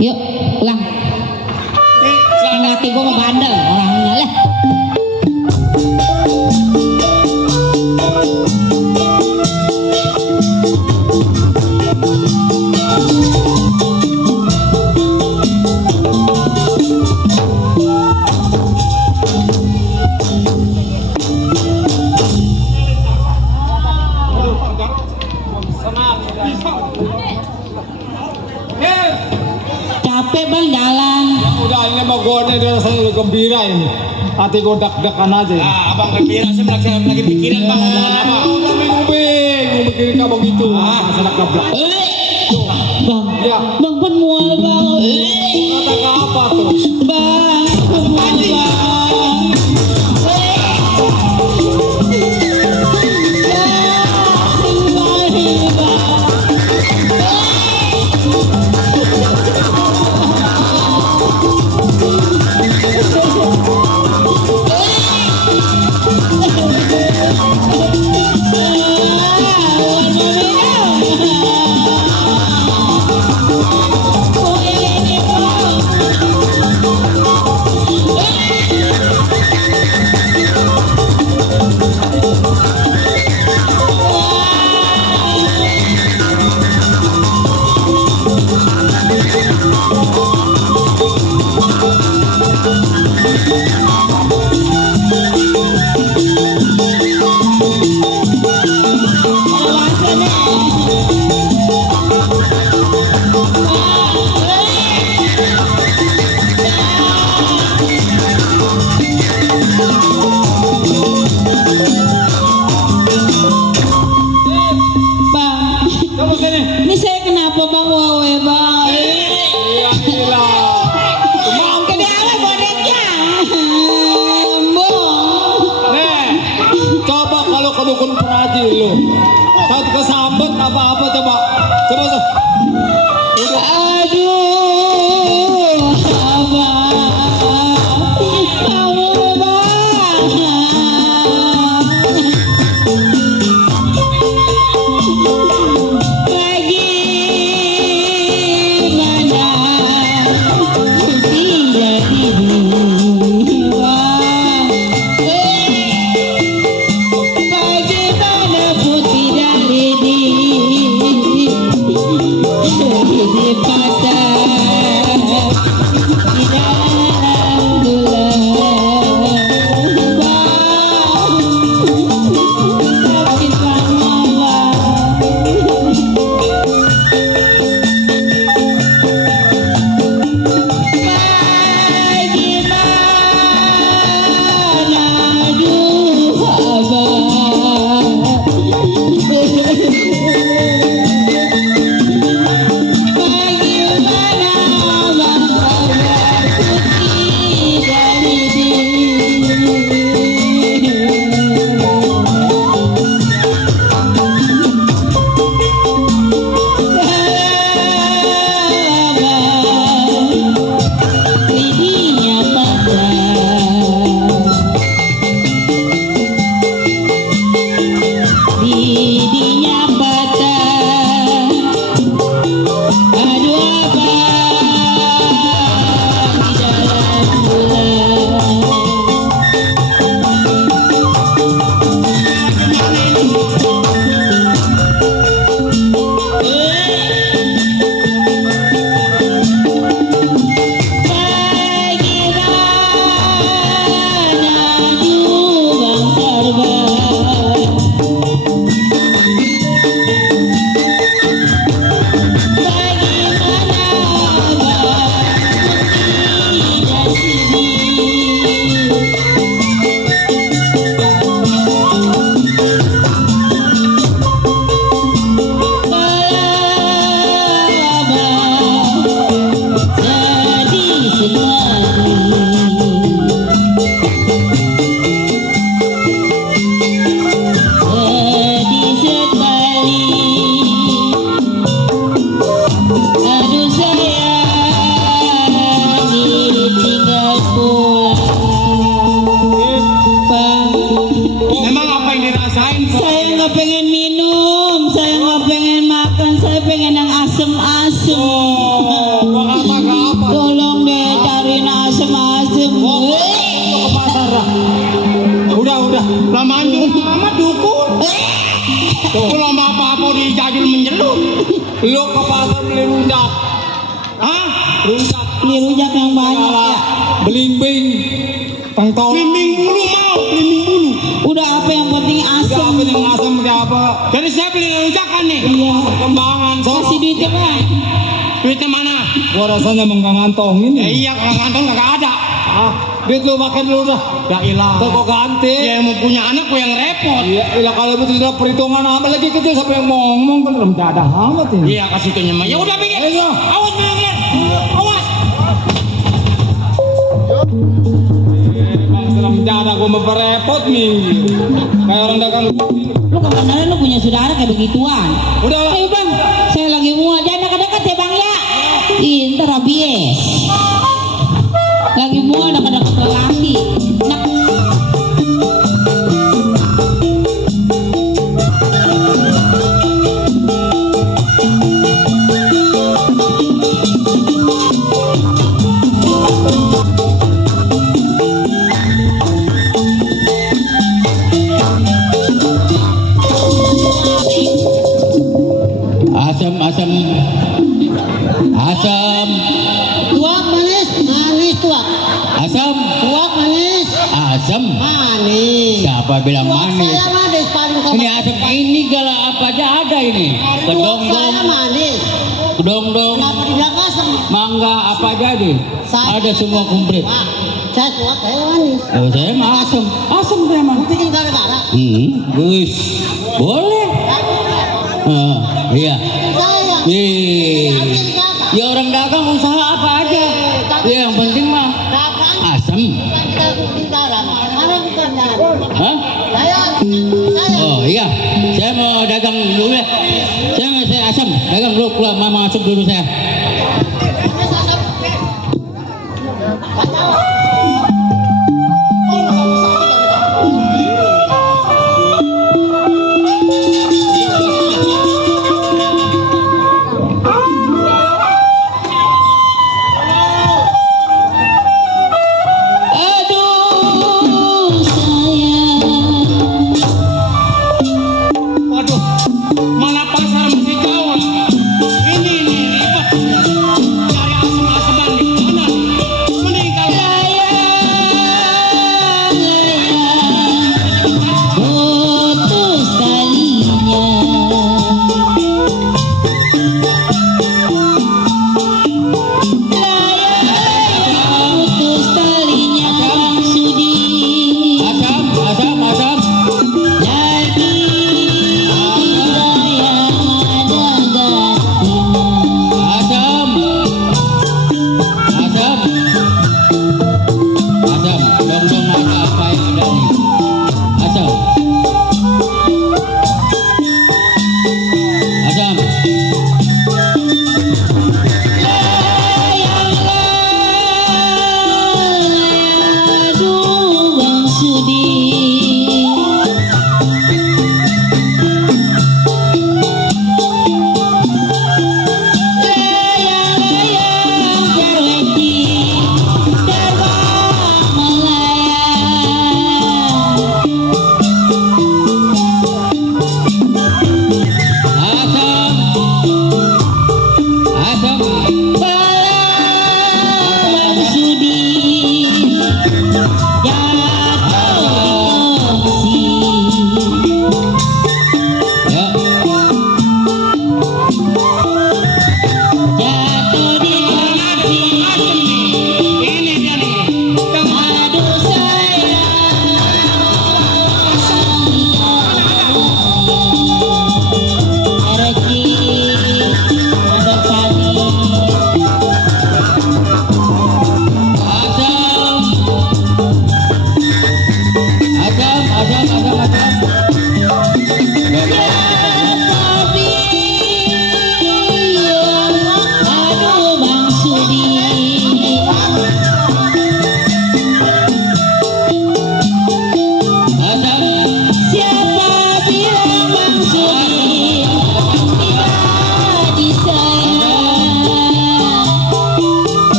Yuk, pulang. Ngerti gue mau bandel orangnya lah. Capek bang jalan. Udah ini mah gue udah selalu gembira ini. Hati gue dak-dakan aja. Nah, abang gembira saya lagi pikiran bang omongan apa? Udah bingung mikirin kamu gitu. Masalah keblak. Bang, Ya. bang pemual bang. Kata apa tuh? Bang, pemual bang. Ini saya kenapa bang wawe bang? Iya gila. Kedala bodeknya, bong. Nih, coba kalau kedukun pengaji lu, saat kesambet apa-apa coba. Coba tuh. Aduh, abang, kamu bang. Bagaimana Lamaan juga amat dukun. Kalau mau apa-apa di jadul menjelut. Lu ke pasar beli rujak. Hah? Rujak. Beli rujak yang banyak ya. Belimbing. Tangtong. Bimbing bulu mau, bimbing bulu. Udah apa yang penting Udah asam. apa yang asam udah apa? Jadi saya beli rujakan nih. Iya. Kembangan Kasih duitnya bang. Duitnya mana? Gua rasanya menggantongin. Ya iya kalau kantong kagak ada. Ah, duit lu makan dulu dah. Ya ilah. Toko ganti. Ya yang mau punya anak gua yang repot. Iya, ilah kalau itu sudah perhitungan apa lagi kecil sampai yang ngomong kan belum ada amat ini. Iya kasih tuh nyemang. Ya udah pikir. Iya. Awas pikir. Awas. Bang seram jadah gua memperepot nih. Kayak orang dagang. Lu kemana lu punya saudara kayak begituan? Udah lah. Ayo bang, saya lagi muat. Jangan dekat-dekat ya bang ya. Ih, ntar rabies. Lagi muat dekat-dekat lelaki. Nah, Asam, asam. Asam. Tuak manis, manis tuak. Asam. Tuak manis, Asam. manis. Siapa bilang Tuak manis? saya manis paling Ini asam ini gala apa aja ada ini. Tuak Kedong saya dong, manis. kedong dong, Kenapa dibilang asam? mangga apa aja deh. Ada semua komplit. Wah, saya tuak saya manis. Oh, saya mah asam, asam saya mah. Bikin gara-gara. Gus, boleh. Iya. Saya. Ih, ya orang dagang usaha apa aja. Ya, yang penting mah Kapan asam. kita bikin garam? Mana bukan garam? Hah? Saya. Oh iya, saya mau dagang dulu ya. Saya asam, dagang dulu keluar, mau masuk dulu saya. aduh sayang. Waduh, mana pasar mesti jauh lah. Ini ribet. Cari asam-asaman di mana? Mending kalau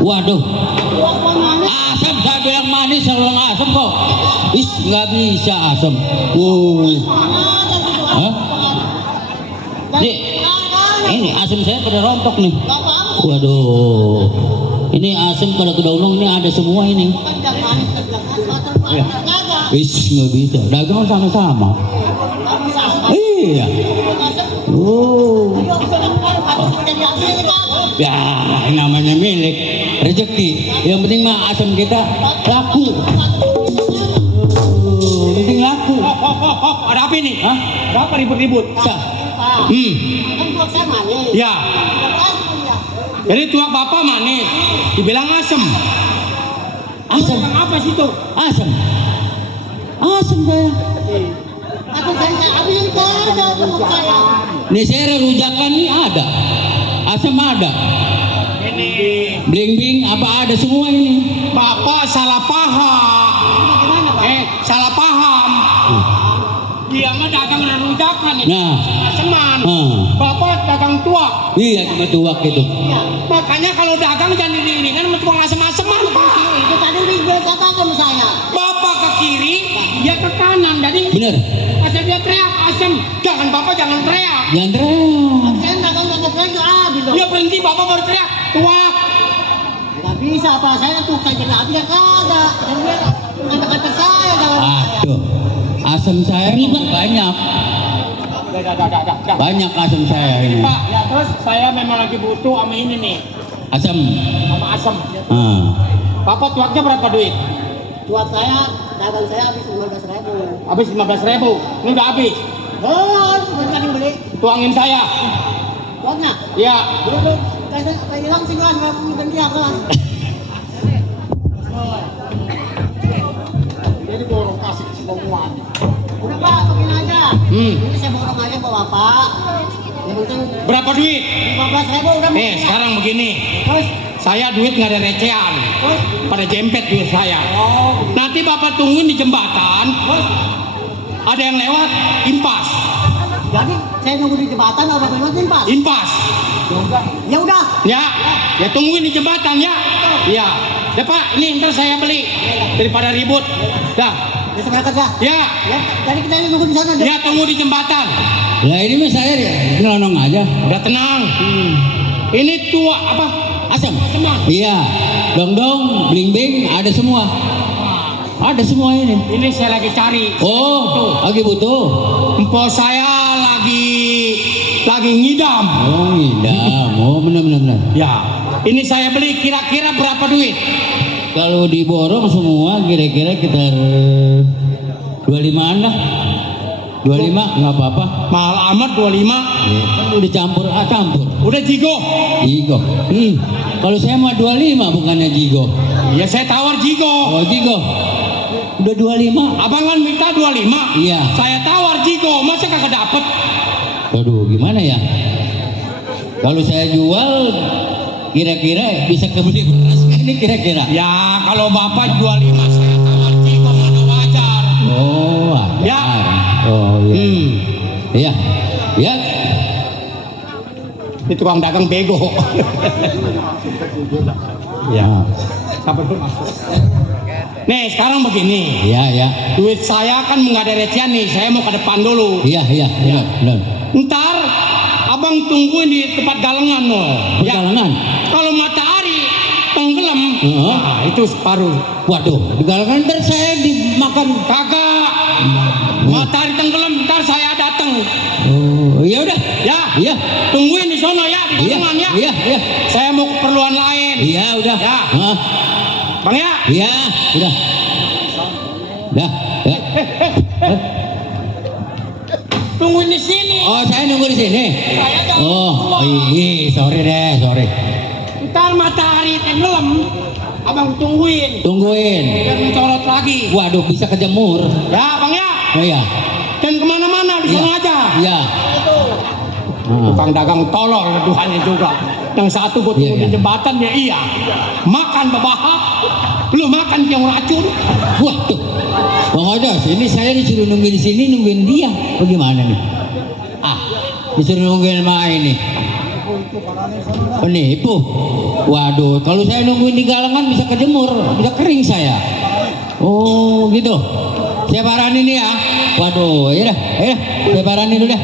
Waduh, Tuak bang manis. asam saya bilang manis, orang asam kok. Ih, nggak bisa asam. Hah? Nih, ini asam saya pada rontok nih. Waduh, ini asam pada kedaulung ini ada semua ini. Iya. Is nggak bisa, dagang sama-sama. Iya. Oh, ya namanya milik rezeki. Yang penting mah asam kita laku. Penting laku. Ada apa ini? Hah? Berapa ribut-ribut? Sa. Kan tuak saya manis. Ya. Jadi tuak bapak manis, dibilang asem. Asam. Apa sih itu? Asam. Asam saya. Aku kan habis ini ada tuak saya. Nih saya rujakan nih ada. Asam ada. Ini Bling-bling apa ada semua ini. bapak salah paham. Bagaimana Pak? Salah paham. Dia mah dagang rujakan ini. Nah. Aseman. Bapak dagang tuak. Iya cuma tuak itu. Makanya kalau dagang jangan ini kan tukang asem-aseman. Itu tadi udah katakan sama saya. Bapak ke kiri, dia ke kanan. Jadi Bener. asal dia teriak asem. Jangan bapak jangan teriak. Jangan teriak. Saya dagang lagi habis loh. Dia berhenti bapak baru teriak tuak. Nggak bisa Pak, saya tuh kayak jadi habis ya kagak. Kata-kata saya jangan. Aduh. Asam saya banyak. Dah. Banyak asam saya ini. Pak, ya terus saya memang lagi butuh sama ini nih, Asam. sama asem. Ah. Bapak tuaknya berapa duit? Tuak saya, dagang saya habis 15.000. Habis 15.000. Ini udah habis. Oh, bukan yang beli. Tuangin saya. Tuaknya? Ya. Dulu, saya hilang sih kelas, bukan dia kelas. Jadi borong kasih semuanya. Udah Pak, begini aja. Ini saya borong aja ke Bapak. Yang penting Berapa duit? 15.000 udah. Sekarang begini. Terus, Saya duit nggak ada recehan. terus. Pada jempet duit saya. Oh, Nanti bapak tungguin di jembatan. Ada yang lewat, impas. jadi saya nunggu di jembatan atau bagaimana Pak? Impas. Ya udah. Ya, ya tungguin di jembatan ya. Ya. Ya Pak, ini ntar saya beli daripada ribut. Dah. Besok berangkat dah. Ya, Ya, jadi kita nunggu di sana. ya tunggu di jembatan. Lah ini mah saya nyelonong aja. Udah tenang. Ini tua apa? Asam. Aseman. Iya. Dong-dong, bling-bling ada semua. Ada semua ini. Ini saya lagi cari. Oh, lagi butuh. Empok saya lagi ngidam. Oh, ngidam. Oh, benar. Ya. Ini saya beli kira-kira berapa duit? Kalau diborong semua kira-kira sekitar 25-an lah. 25 nggak apa-apa. Mahal amat 25. Udah campur. Udah jigo. Jigo. Kalau saya mah 25 bukannya jigo. Ya saya tawar jigo. Oh, jigo. Udah 25. Abang kan minta 25. Iya. Saya tawar jigo. Masa kagak dapet? Waduh, gimana ya? Kalau saya jual kira-kira bisa kebeli beras ini kira-kira. Ya kalau bapak 25 saya tawar jigo mana wajar. Oh, ada. Ya. Oh, iya. Iya. Ya. Ini tukang dagang bego. Ya. Sabar dulu masuk. Nih sekarang begini. Ya. Duit saya kan nggak ada recehan nih. Saya mau ke depan dulu. Iya. Benar. Ntar abang tungguin di tempat galengan loh. Perjalanan. Kalau matahari tenggelam, Heeh. nah itu separuh. Waduh, di galangan ntar saya dimakan. Kagak. Matahari tenggelam, ntar saya datang. Oh, ya udah. Ya, Iya. tungguin di sono ya, di Iya. galengan ya. Iya. Saya mau keperluan lain. Iya, udah. Ya. Hah? Bang ya. Iya, udah. Dah, ya. Tungguin di sini. Oh, saya nunggu di sini. Saya jangan Oh, keluar. sorry. Ntar matahari tenggelam, abang tungguin. Tungguin. Biar mencorot lagi. Waduh, bisa kejemur. Ya, bang ya. Oh iya. Dan kemana-mana di sana aja. Iya. Ah. Tukang dagang tolol Tuhannya juga. Yang satu gue tunggu Iya. di jembatan ya iya. Makan babahak. Belum makan yang racun. Waduh. Bang Odos, ini saya disuruh nungguin di sini, nungguin dia. Bagaimana nih? Disuruh nungguin sama ini. Penipu. Waduh, kalau saya nungguin di galangan bisa kejemur, bisa kering saya. Oh, gitu. Saya paranin nih ya. Waduh, ya dah, saya paranin dulu dah.